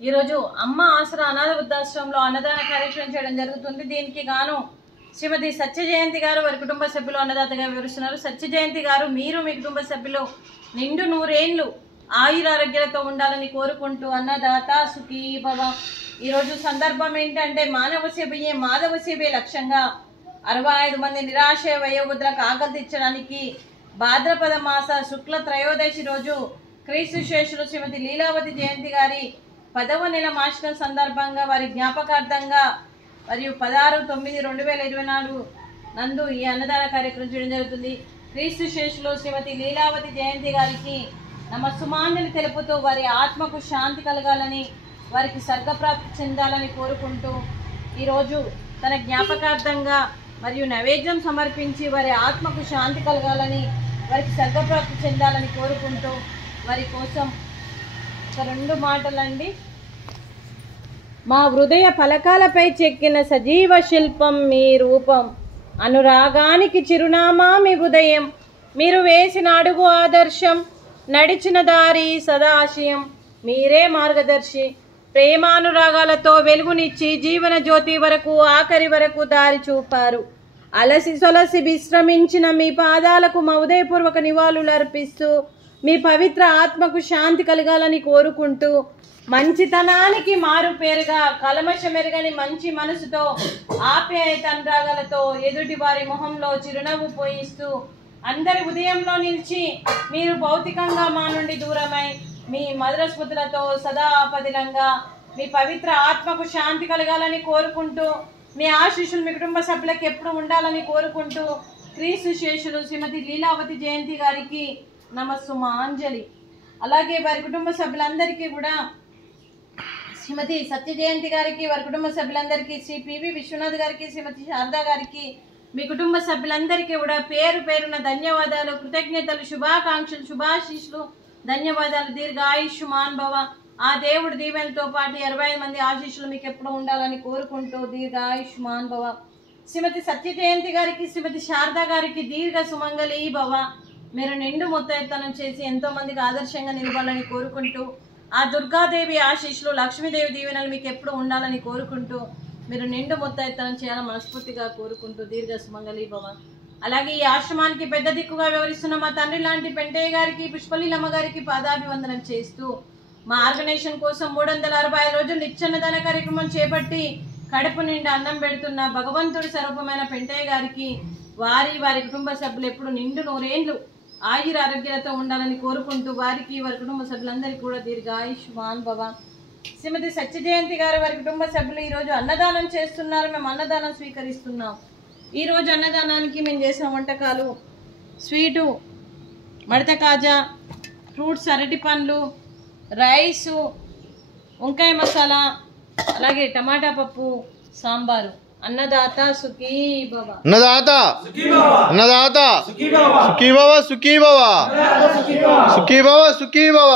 ఈరోజు అమ్మ ఆసరా అనాథ వృద్ధాశ్రమంలో అన్నదాన కార్యక్రమం చేయడం జరుగుతుంది. దీనికి గాను శ్రీమతి సత్యజయంతి గారు వారి కుటుంబ సభ్యులు అన్నదాతగా వివరిస్తున్నారు. సత్యజయంతి గారు, మీరు మీ కుటుంబ సభ్యులు నిండు 100 ఏళ్ళు ఆయురారోగ్యాలతో ఉండాలని కోరుకుంటూ అన్నదాత సుఖీ భవ. ఈరోజు సందర్భం ఏంటంటే మానవ సేవయే మాధవ సేవే లక్ష్యంగా 65 మంది నిరాశ్రయ వయోవృద్ధులకు ఆకలి తీర్చడానికి భాద్రపద మాస శుక్ల త్రయోదశి రోజు క్రీస్తు శేషులు శ్రీమతి లీలావతి జయంతి గారి 10వ నెల మాసికం సందర్భంగా వారి జ్ఞాపకార్థంగా మరియు 16/9/2024 నందు ఈ అన్నదాన కార్యక్రమం చేయడం జరుగుతుంది. క్రీస్తు శేషులు శ్రీమతి లీలావతి జయంతి గారికి నమస్సుమాంజలి తెలుపుతూ వారి ఆత్మకు శాంతి కలగాలని, వారికి స్వర్గప్రాప్తి చెందాలని కోరుకుంటూ ఈరోజు తన జ్ఞాపకార్థంగా మరియు నైవేద్యం సమర్పించి వారి ఆత్మకు శాంతి కలగాలని, వారికి స్వర్గప్రాప్తి చెందాలని కోరుకుంటూ వారి కోసం ఒక 2 మాటలండి. మా హృదయ ఫలకాలపై చెక్కిన సజీవ శిల్పం మీ రూపం, అనురాగానికి చిరునామా మీ ఉదయం, మీరు వేసిన అడుగు ఆదర్శం, నడిచిన దారి సదాశయం, మీరే మార్గదర్శి, ప్రేమానురాగాలతో వెలుగునిచ్చి జీవన జ్యోతి వరకు ఆఖరి వరకు దారి చూపారు. అలసి సొలసి విశ్రమించిన మీ పాదాలకు మా ఉదయపూర్వక నివాళులు అర్పిస్తూ మీ పవిత్ర ఆత్మకు శాంతి కలగాలని కోరుకుంటూ మంచితనానికి మారు పేరుగా కలమషమెరగని మంచి మనసుతో ఆప్యాయత అనురాగాలతో ఎదుటి వారి మొహంలో చిరునవ్వు పోయిస్తూ అందరి ఉదయంలో నిలిచి మీరు భౌతికంగా మా నుండి దూరమై మీ మధుర స్మృతులతో సదా పదిలంగా మీ పవిత్ర ఆత్మకు శాంతి కలగాలని కోరుకుంటూ మీ ఆశీస్సులు మీ కుటుంబ సభ్యులకు ఎప్పుడు ఉండాలని కోరుకుంటూ క్రీస్తు శేషులు శ్రీమతి లీలావతి జయంతి గారికి నమస్సుమాంజలి. అలాగే వారి కుటుంబ సభ్యులందరికీ కూడా శ్రీమతి సత్య జయంతి గారికి, వారి కుటుంబ సభ్యులందరికీ, శ్రీ పివి విశ్వనాథ్ గారికి, శ్రీమతి శారదా గారికి, మీ కుటుంబ సభ్యులందరికీ కూడా పేరు పేరున ధన్యవాదాలు, కృతజ్ఞతలు, శుభాకాంక్షలు, శుభాశీస్సులు, ధన్యవాదాలు. దీర్ఘాయుష్మాన్ భవ. ఆ దేవుడి దీవెనతో పాటు 65 మంది ఆశీస్సులు మీకు ఎప్పుడు ఉండాలని కోరుకుంటూ దీర్ఘాయుష్మాన్ భవ. శ్రీమతి సత్య జయంతి గారికి, శ్రీమతి శారదా గారికి దీర్ఘ సుమంగళి భవ. మీరు నిండు ముత్తైతనం చేసి ఎంతో మందికి ఆదర్శంగా నిలవాలని కోరుకుంటూ ఆ దుర్గాదేవి ఆశీస్సులు, లక్ష్మీదేవి దీవెనలు మీకు ఎప్పుడు ఉండాలని కోరుకుంటూ మీరు నిండు ముత్తైతనం చేయాలని మనస్ఫూర్తిగా కోరుకుంటూ దీర్ఘ సుమంగళి భవ. అలాగే ఈ ఆశ్రమానికి పెద్ద దిక్కుగా వ్యవహరిస్తున్న మా తండ్రి లాంటి పెంటయ్య గారికి, పుష్పలీలమ్మ గారికి పాదాభివందనం చేస్తూ మా ఆర్గనైజేషన్ కోసం 365 రోజులు నిత్యన్నదాన కార్యక్రమం చేపట్టి కడుపు నిండా అన్నం పెడుతున్న భగవంతుడి స్వరూపమైన పెంటయ్య గారికి, వారి కుటుంబ సభ్యులు ఎప్పుడు నిండు 100 ఏళ్ళు ఆయుర ఆరోగ్యాలతో ఉండాలని కోరుకుంటూ వారికి, వారి కుటుంబ సభ్యులందరికీ కూడా దీర్ఘాయుష్మాన్ భవ. శ్రీమతి సత్య జయంతి గారు, వారి కుటుంబ సభ్యులు ఈరోజు అన్నదానం చేస్తున్నారు. మేము అన్నదానం స్వీకరిస్తున్నాం. ఈరోజు అన్నదానానికి మేము చేసిన వంటకాలు స్వీటు, మడత కాజా, ఫ్రూట్స్, అరటి పండ్లు, రైసు, వంకాయ మసాలా, అలాగే టమాటా పప్పు, సాంబారు. అన్నదాత సుఖీ భవ. అన్నదాత అన్నదాత సుఖీ భవ, సుఖీ భవ, సుఖీ భవ, సుఖీ భవ.